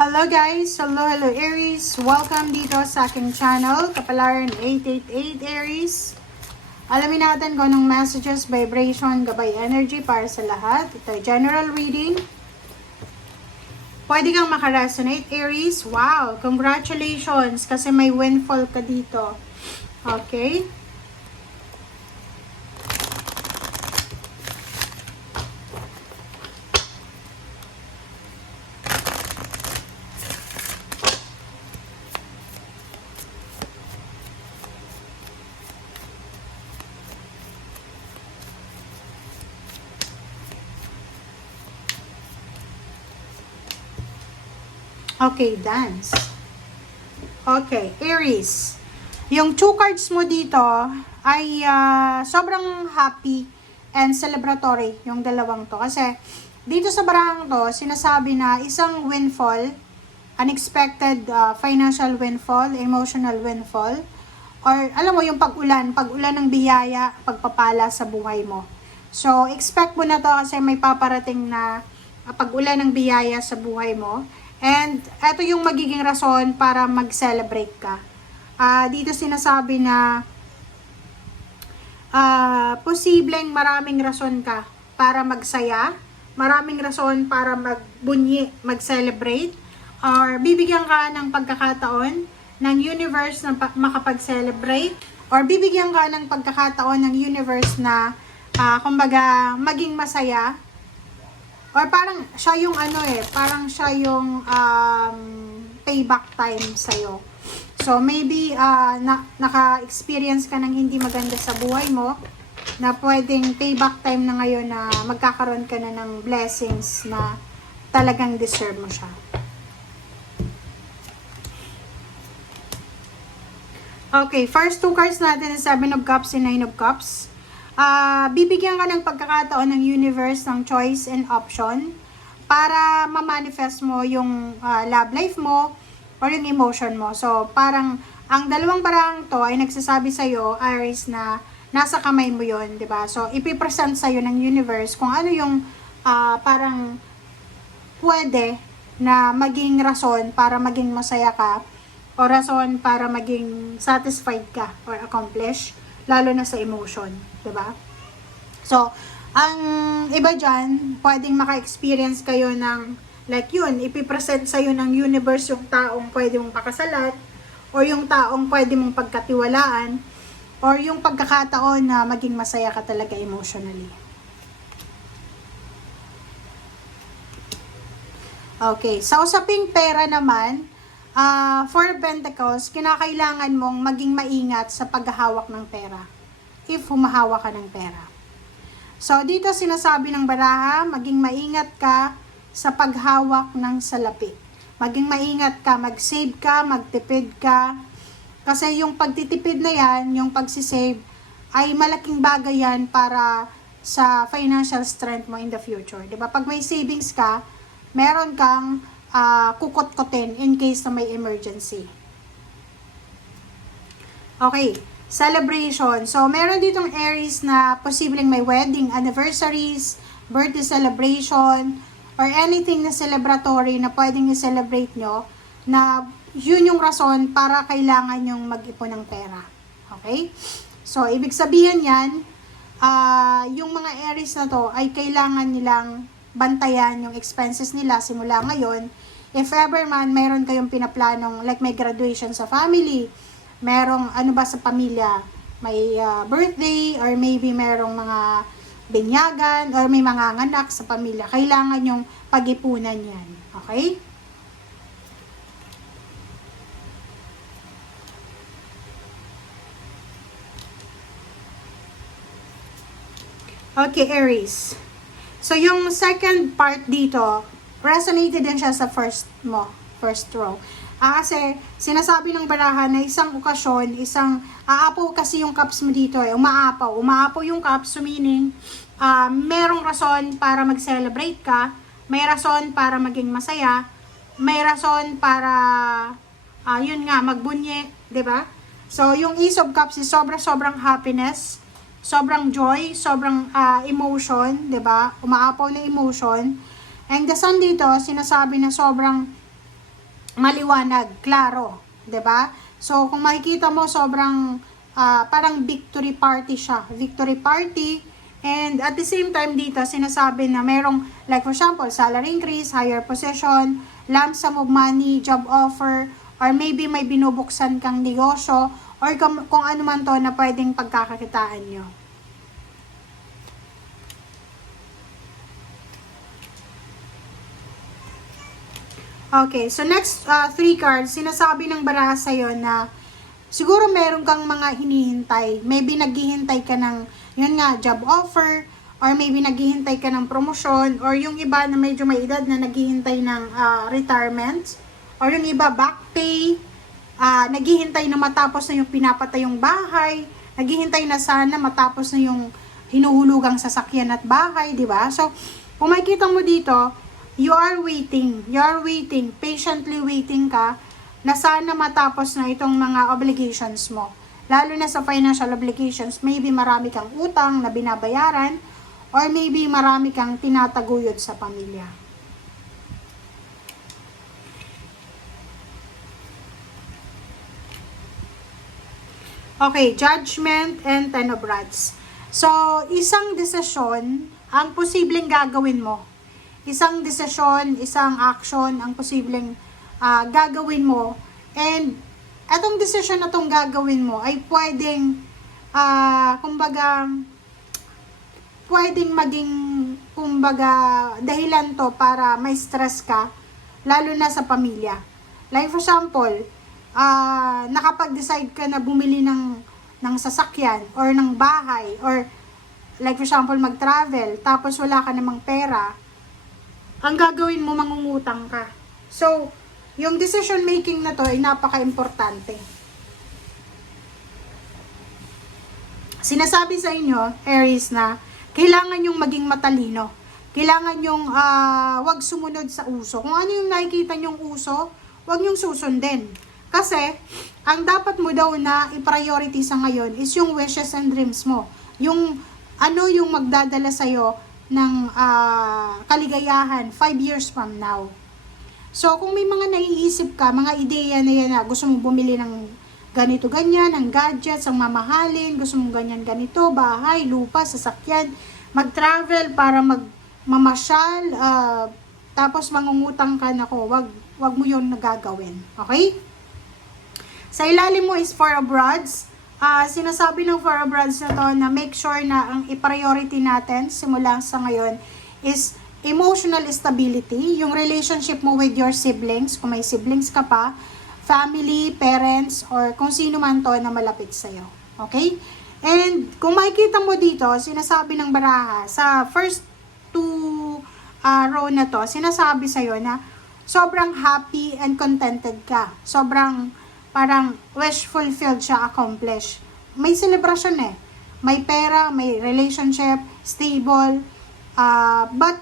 Hello guys! Hello Aries! Welcome dito sa aking channel, Kapalaran 888 Aries. Alamin natin kung anong messages, vibration, gabay energy para sa lahat. Ito ay general reading. Pwede kang makaresonate Aries. Wow! Congratulations! Kasi may windfall ka dito. Okay? Okay, dance. Okay, Aries. Yung two cards mo dito ay sobrang happy and celebratory yung dalawang to. Kasi dito sa barahang to, sinasabi na isang windfall, unexpected financial windfall, emotional windfall, or alam mo yung pag-ulan ng biyaya, pagpapala sa buhay mo. So, expect mo na to kasi may paparating na pag-ulan ng biyaya sa buhay mo. And ito yung magiging rason para mag-celebrate ka. Dito sinasabi na posibleng maraming rason ka para magsaya, maraming rason para magbunyi, mag-celebrate, or bibigyan ka ng pagkakataon ng universe na makapag-celebrate, or bibigyan ka ng pagkakataon ng universe na kumbaga maging masaya. Or parang siya yung parang siya yung payback time sa'yo. So maybe naka-experience ka ng hindi maganda sa buhay mo, na pwedeng payback time na ngayon na magkakaroon ka na ng blessings na talagang deserve mo siya. Okay, first two cards natin is 7 of Cups and 9 of Cups. Bibigyan ka ng pagkakataon ng universe ng choice and option para ma-manifest mo yung love life mo or yung emotion mo. So, parang ang dalawang parang to ay nagsasabi sa'yo, Aries, na nasa kamay mo yun, di ba? So, ipipresent sa'yo ng universe kung ano yung parang pwede na maging rason para maging masaya ka o rason para maging satisfied ka or accomplish, lalo na sa emotion, 'di ba? So, ang iba diyan, pwedeng maka-experience kayo ng like yun, ipipresent sa iyo ng universe yung taong pwede mong pakasalan or yung taong pwede mong pagkatiwalaan or yung pagkakataon na maging masaya ka talaga emotionally. Okay, sa usaping pera naman, for Pentacles, kinakailangan mong maging maingat sa paghahawak ng pera. If humahawak ka ng pera. So, dito sinasabi ng baraha, maging maingat ka sa paghawak ng salapi. Maging maingat ka, mag-save ka, magtipid ka. Kasi yung pagtitipid na yan, yung pagsisave, ay malaking bagay yan para sa financial strength mo in the future. Diba? Pag may savings ka, meron kang kukot-kotin in case na may emergency. Okay, celebration. So, meron ditong Aries na posibleng may wedding, anniversaries, birthday celebration, or anything na celebratory na pwedeng i-celebrate nyo, na yun yung rason para kailangan yung mag-ipon ng pera. Okay? So, ibig sabihin yan, yung mga Aries na to ay kailangan nilang bantayan yung expenses nila simula ngayon. If ever man mayroon kayong pinaplanong like may graduation sa family, merong ano ba sa pamilya, may birthday or maybe merong mga binyagan or may mga anak sa pamilya, kailangan yung pag-ipunan yan. Okay? Okay, Aries. So, yung second part dito, resonated din siya sa first row. Kasi, sinasabi ng baraha na isang okasyon, aapaw kasi yung cups mo dito, umaapaw. Umaapaw yung cups, so meaning, merong rason para mag-celebrate ka, may rason para maging masaya, may rason para, yun nga, magbunye, 'di ba? So, yung Ace of Cups is sobrang happiness, sobrang joy, sobrang emotion, 'di ba? Umaapaw na emotion. And the Sun dito, sinasabi na sobrang maliwanag, klaro, 'di ba? So kung makikita mo sobrang parang victory party siya. Victory party. And at the same time dito, sinasabi na merong, like for example, salary increase, higher position, lump sum of money, job offer, or maybe may binubuksan kang negosyo, or kung ano man to na pwedeng pagkakakitaan nyo. Okay, so next 3 cards, sinasabi ng baraha sa'yo na siguro meron kang mga hinihintay. Maybe naghihintay ka ng, yun nga, job offer, or maybe naghihintay ka ng promotion, or yung iba na medyo may edad na naghihintay ng retirement, or yung iba back pay, naghihintay na matapos na yung pinapatayong bahay, naghihintay na sana matapos na yung hinuhulugang sasakyan at bahay, di ba? So, kung makikita mo dito, you are waiting, patiently waiting ka, na sana matapos na itong mga obligations mo. Lalo na sa financial obligations, maybe marami kang utang na binabayaran, or maybe marami kang tinataguyod sa pamilya. Okay, judgment and 10 of rods. So, isang desisyon ang posibleng gagawin mo. Isang desisyon, isang action ang posibleng gagawin mo, and atong decision na itong gagawin mo ay pwedeng kumbaga pwedeng maging kumbaga dahilan to para may stress ka, lalo na sa pamilya. Like for example, nakapag-decide ka na bumili ng sasakyan or ng bahay, or like for example mag-travel, tapos wala ka namang pera, ang gagawin mo, mangungutang ka. So, yung decision making na to ay napaka-importante. Sinasabi sa inyo, Aries, na kailangan yung maging matalino. Kailangan yung wag sumunod sa uso. Kung ano yung nakikita nyong uso, wag nyong susundin. Kasi, ang dapat mo daw na i-priority sa ngayon is yung wishes and dreams mo. Yung ano yung magdadala sa'yo ng kaligayahan 5 years from now. So, kung may mga naiisip ka, mga ideya na yan na gusto mong bumili ng ganito, ganyan, ng gadgets, ang mamahalin, gusto mong ganyan, ganito, bahay, lupa, sasakyan, mag-travel para mamasyal, tapos mangungutang ka, nako, wag mo yun nagagawin. Okay? Sa ilalim mo is 4 of rods. Sinasabi ng 4 of rods na to na make sure na ang i-priority natin simula sa ngayon is emotional stability, yung relationship mo with your siblings, kung may siblings ka pa, family, parents, or kung sino man to na malapit sa'yo. Okay? And kung makikita mo dito, sinasabi ng baraha, sa first 2 row na to, sinasabi sa'yo na sobrang happy and contented ka. Sobrang parang wish fulfilled siya, accomplished. May celebration eh. May pera, may relationship, stable. But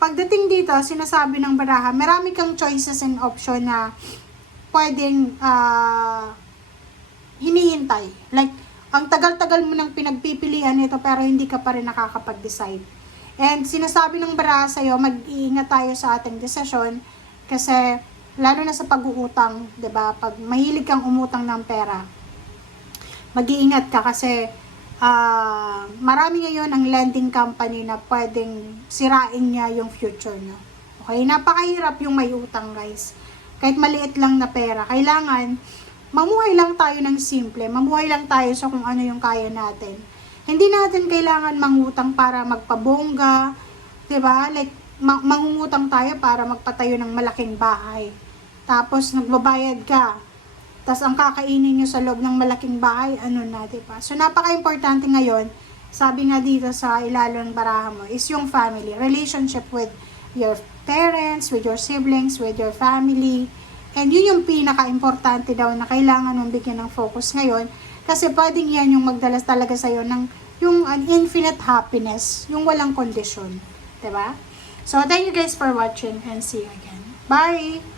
pagdating dito, sinasabi ng baraha, marami kang choices and option na pwedeng hinihintay. Like, ang tagal-tagal mo nang pinagpipilian ito pero hindi ka pa rin nakakapag-decide. And sinasabi ng baraha sa'yo, mag-iingat tayo sa ating desisyon kasi lalo na sa pag-uutang, 'di ba? Pag mahilig kang umutang ng pera, mag-iingat ka kasi marami ngayon ang lending company na pwedeng sirain niya yung future nyo. Okay? Napakahirap yung may utang, guys. Kahit maliit lang na pera. Kailangan, mamuhay lang tayo ng simple. Mamuhay lang tayo sa kung ano yung kaya natin. Hindi natin kailangan mangutang para magpabongga, 'di ba? Like, mangungutang tayo para magpatayo ng malaking bahay. Tapos nagbabayad ka. Tapos ang kakainin nyo sa loob ng malaking bahay, ano na, diba? So, napaka-importante ngayon, sabi nga dito sa ilalim ng baraha mo, is yung family. Relationship with your parents, with your siblings, with your family. And yun yung pinaka-importante daw na kailangan mong bigyan ng focus ngayon. Kasi pwedeng yan yung magdala talaga sa'yo ng yung infinite happiness, yung walang kondisyon. Diba? So, thank you guys for watching and see you again. Bye!